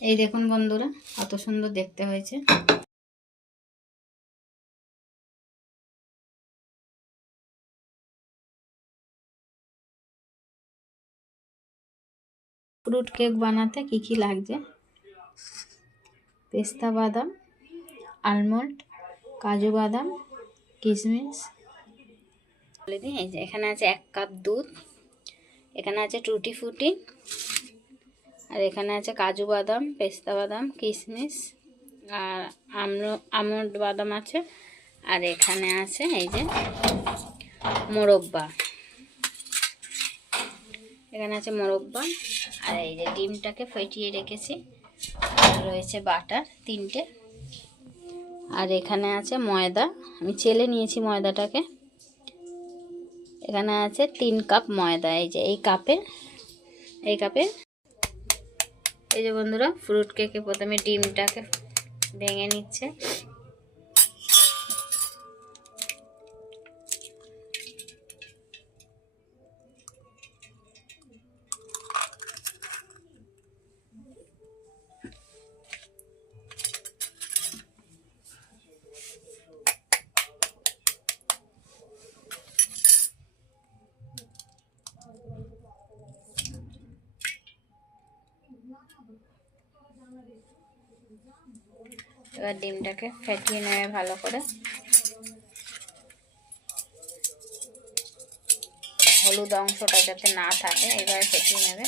এই দেখুন বন্ধুরা, কত সুন্দর দেখতে হয়েছে। ফ্রুট কেক বানাতে কি কি লাগছে: পেস্তা বাদাম, আলমন্ড, কাজু বাদাম, কিশমিশ। বলে দিই, এই যে এখানে আছে 1 কাপ দুধ, এখানে আছে টুটি ফুটি, আর এখানে আছে কাজু বাদাম, পেস্তা বাদাম, কিশমিশ, আর আমন্ড বাদাম আছে, আর এখানে আছে এই যে মোরব্বা, এখানে আছে মোরব্বা, আর এই যে ডিমটাকে ফেটিয়ে রেখেছি, আর রয়েছে বাটার 3টে, আর এখানে আছে ময়দা, আমি চেলে নিয়েছি ময়দাটাকে। এখানে আছে 3 কাপ ময়দা, এই যে এই কাপে এই যে বন্ধুরা, ফ্রুট কেকে প্রথমে ডিমটাকে ভেঙে নিচ্ছে। এবার ডিমটাকে ফেটিয়ে নেবে ভালো করে, হলুদ অংশটা যাতে না থাকে এইভাবে ফেটিয়ে নেবে।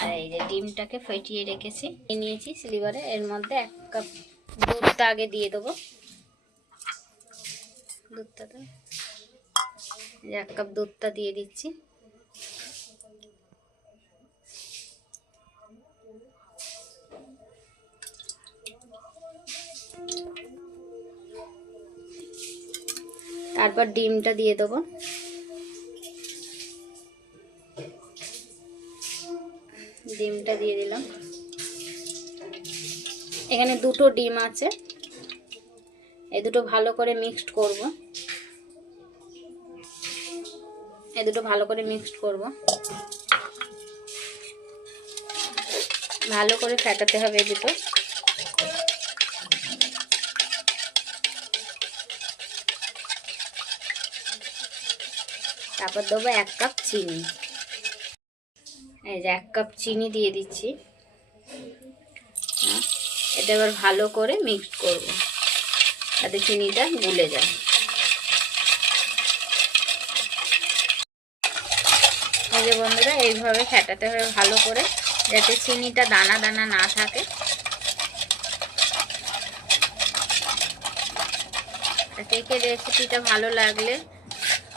আর এই যে ডিমটাকে ফেটিয়ে রেখেছি, নিয়েছি সিলিভারে, এর মধ্যে 1 কাপ দুধটা আগে দিয়ে দেবো। দুধটাতে 1 কাপ দুধটা দিয়ে দিচ্ছি। তারপর ডিমটা দিয়ে দেবো। ডিমটা দিয়ে দিলাম। এখানে 2টো ডিম আছে, এই দুটো ভালো করে মিক্সড করব। ভালো করে ফেটাতে হবে এই দুটো। তারপর দেবো 1 কাপ চিনি, এই যে 1 কাপ চিনি দিয়ে দিচ্ছি। এটা এবার ভালো করে মিক্সড করব যাতে চিনিটা গুলে যায়। এই যে বন্ধুরা, এইভাবে ফেটাতে হবে ভালো করে যাতে চিনিটা দানা দানা না থাকে। কেকের রেসিপিটা ভালো লাগলে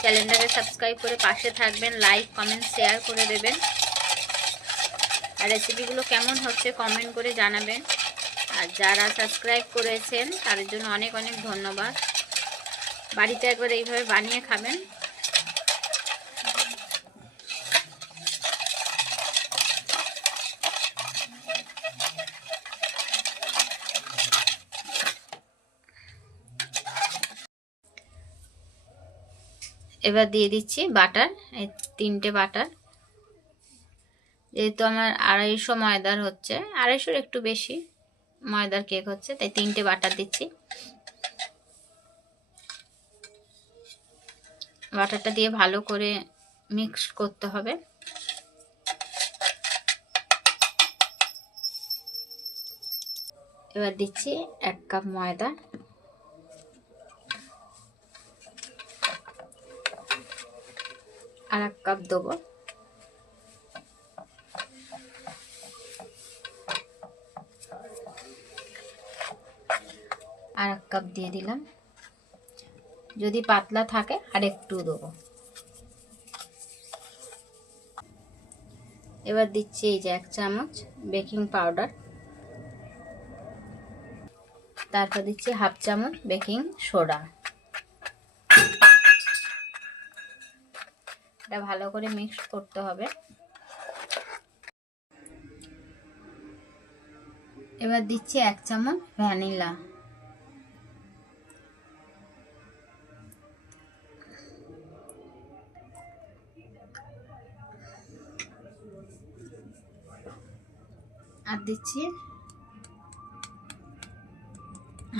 চ্যানেলটাকে সাবস্ক্রাইব করে পাশে থাকবেন, লাইক কমেন্ট শেয়ার করে দেবেন, আর রেসিপিগুলো কেমন হচ্ছে কমেন্ট করে জানাবেন। আর যারা সাবস্ক্রাইব করেছেন তাদের জন্য অনেক অনেক ধন্যবাদ। বাড়িতে একবার এইভাবে বানিয়ে খাবেন। এবার দিয়ে দিচ্ছি বাটার, এই 3টে বাটার। যেহেতু আমার 250 ময়দার হচ্ছে, 250-এর একটু বেশি ময়দার কেক হচ্ছে, তাই 3টে বাটার দিচ্ছি। বাটারটা দিয়ে ভালো করে মিক্স করতে হবে। এবার দিচ্ছি 1 কাপ ময়দা, আর 1 কাপ দেবো। আর 1 কাপ দিয়ে দিলাম, যদি পাতলা থাকে আর একটু দেবো। এবার দিচ্ছি এই যে 1 চামচ বেকিং পাউডার, তারপর দিচ্ছি 1/2 চামচ বেকিং সোডা। এটা ভালো করে মিক্স করতে হবে। এবার দিচ্ছি 1 চামচ ভ্যানিলা, আর দিচ্ছি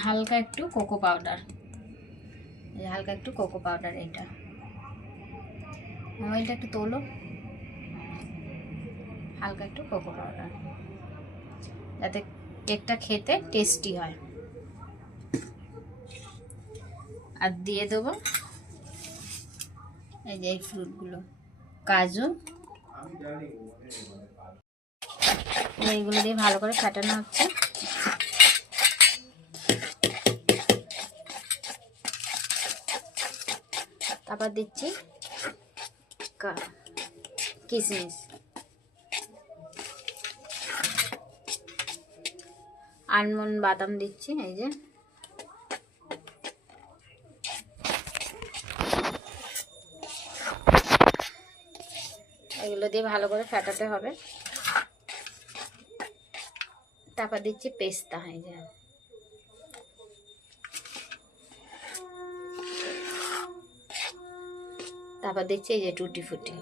হালকা একটু কোকো পাউডার, হালকা একটু কোকো পাউডার। এইটা মোবাইলটা একটু তোলো, হালকা একটু কোকো পাউডার, যাতে কেকটা খেতে টেস্টি হয়। আর দিয়ে দেবো এই যে এই ফ্রুটগুলো, কাজু, এইগুলো দিয়ে ভালো করে ফাটানো হচ্ছে। তারপর দিচ্ছি কিশমিশ, আলমন্ড, বাদাম দিচ্ছি। এই যে এগুলো দিয়ে ভালো করে ফাটাতে হবে। তারপর দিচ্ছি পেস্তা। এই যে তারপর দিচ্ছি এই যে টুটি ফুটি।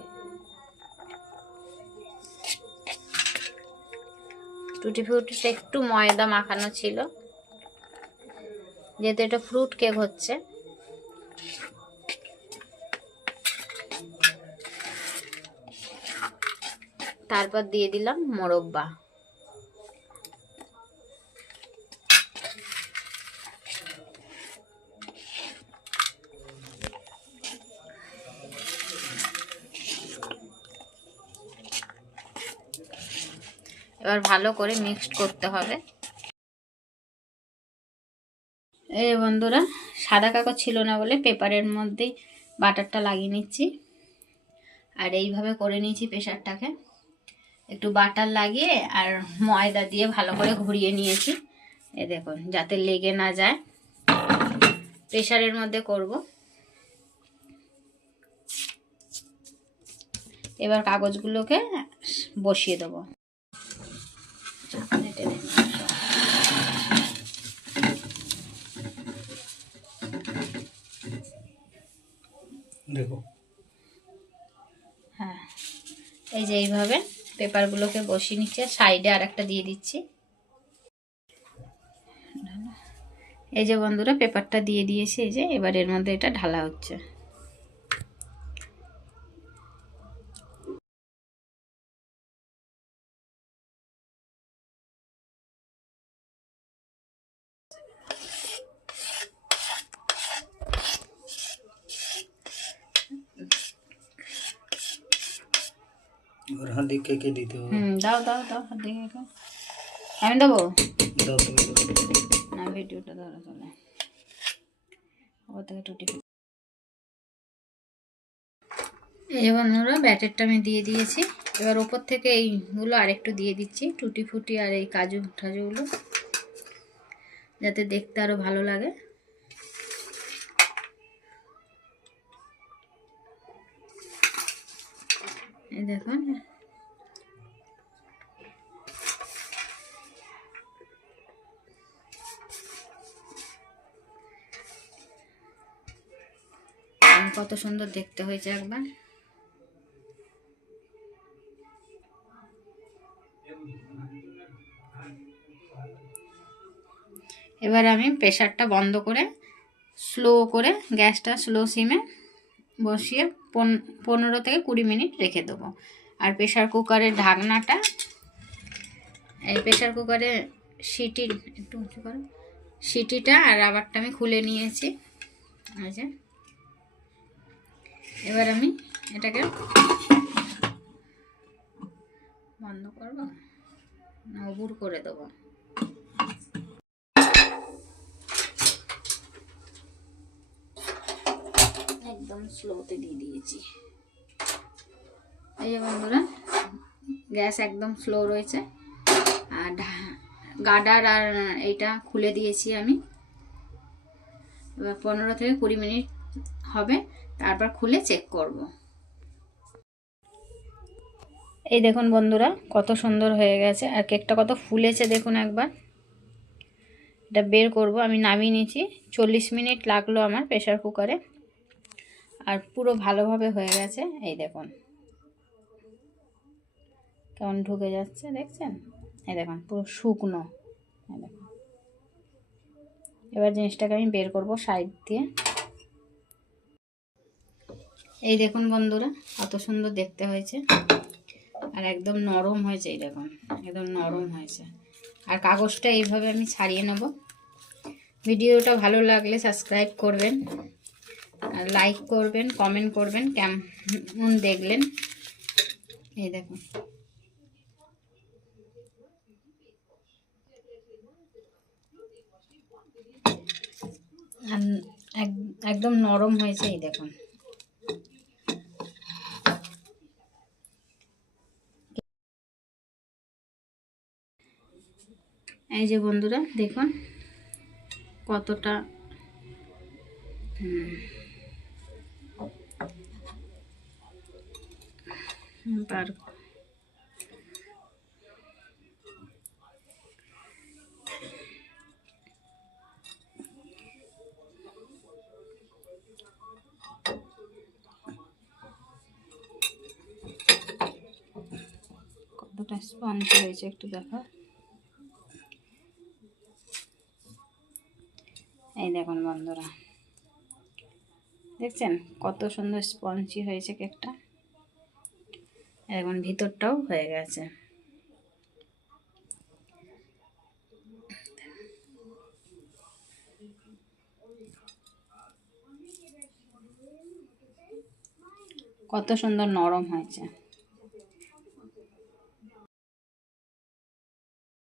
টুটি ফুটিতে একটু ময়দা মাখানো ছিল, যেহেতু এটা ফ্রুট কেক হচ্ছে। তারপর দিয়ে দিলাম মোরব্বা। এবার ভালো করে মিক্সড করতে হবে। এই বন্ধুরা, সাদা কাগজ ছিল না বলে পেপারের মধ্যেই বাটারটা লাগিয়ে নিচ্ছি। আর এইভাবে করে নিয়েছি প্রেসারটাকে, একটু বাটার লাগিয়ে আর ময়দা দিয়ে ভালো করে ঘুরিয়ে নিয়েছি। এই দেখুন, যাতে লেগে না যায়। প্রেসারের মধ্যে করব। এবার কাগজগুলোকে বসিয়ে দেবো। দেখো, হ্যাঁ, এই যে এইভাবে পেপারগুলোকে বসিয়ে নিচ্ছে। সাইডে আর একটা দিয়ে দিচ্ছি। এই যে বন্ধুরা, পেপারটা দিয়ে দিয়েছি। এই যে এবার এর মধ্যে এটা ঢালা হচ্ছে। और हाथ दिख के দিতে হবে। দাও দাও দাও, হাত দিয়ে দাও। আমি দেবো? দাও তুমি দাও। না, ভিডিওটা ধরো চলে। ওর থেকে টুটি। এই বন্ধুরা, ব্যাটারটা আমি দিয়ে দিয়েছি। এবার ওপর থেকে এইগুলো আরেকটু দিয়ে দিচ্ছি, টুটি ফুটি আর এই কাজু টাজুগুলো, যাতে দেখতে আরো ভালো লাগে। এই দেখুন, কত সুন্দর দেখতে হয়েছে একবার। এবার আমি প্রেসারটা বন্ধ করে স্লো করে গ্যাসটা স্লো সিমে বসিয়ে 15 থেকে 20 মিনিট রেখে দেবো। আর প্রেসার কুকারের ঢাকনাটা, এই প্রেসার কুকারে সিটির একটু উঁচু করো, সিটিটা আর রাবারটা আমি খুলে নিয়েছি। আচ্ছা, এবার আমি এটাকে বন্ধ করব না উবুর করে দেবো। একদম স্লোতে দিয়ে দিয়েছি। এই যে বন্ধুরা, গ্যাস একদম স্লো রয়েছে। আর গার্ডার আর এইটা খুলে দিয়েছি আমি। এবার 15 থেকে 20 মিনিট হবে, তারপর খুলে চেক করব। এই দেখুন বন্ধুরা, কত সুন্দর হয়ে গেছে। আর কেকটা কত ফুলেছে দেখুন একবার। এটা বের করব। আমি নামিয়ে নিয়েছি। 40 মিনিট লাগলো আমার প্রেসার কুকারে। আর পুরো ভালোভাবে হয়ে গেছে। এই দেখুন কেমন ঢুকে যাচ্ছে, দেখছেন? এই দেখুন পুরো শুকনো। এই দেখুন, এবার জিনিসটাকে আমি বের করব সাইড দিয়ে। এই দেখুন বন্ধুরা, কত সুন্দর দেখতে হয়েছে আর একদম নরম হয়েছে। এই দেখুন একদম নরম হয়েছে। আর কাগজটা এইভাবে আমি ছাড়িয়ে নেব। ভিডিওটা ভালো লাগলে সাবস্ক্রাইব করবেন, আর লাইক করবেন, কমেন্ট করবেন কেমন দেখলেন। এই দেখুন একদম নরম হয়েছে। এই দেখুন এই যে বন্ধুরা দেখুন কতটা পার। কতটা স্পঞ্জ হয়েছে একটু দেখো। এই দেখুন বন্ধুরা, দেখছেন কত সুন্দর স্পঞ্জি হয়েছে কেকটা। এখন ভিতরটাও হয়ে গেছে। কত সুন্দর নরম হয়েছে।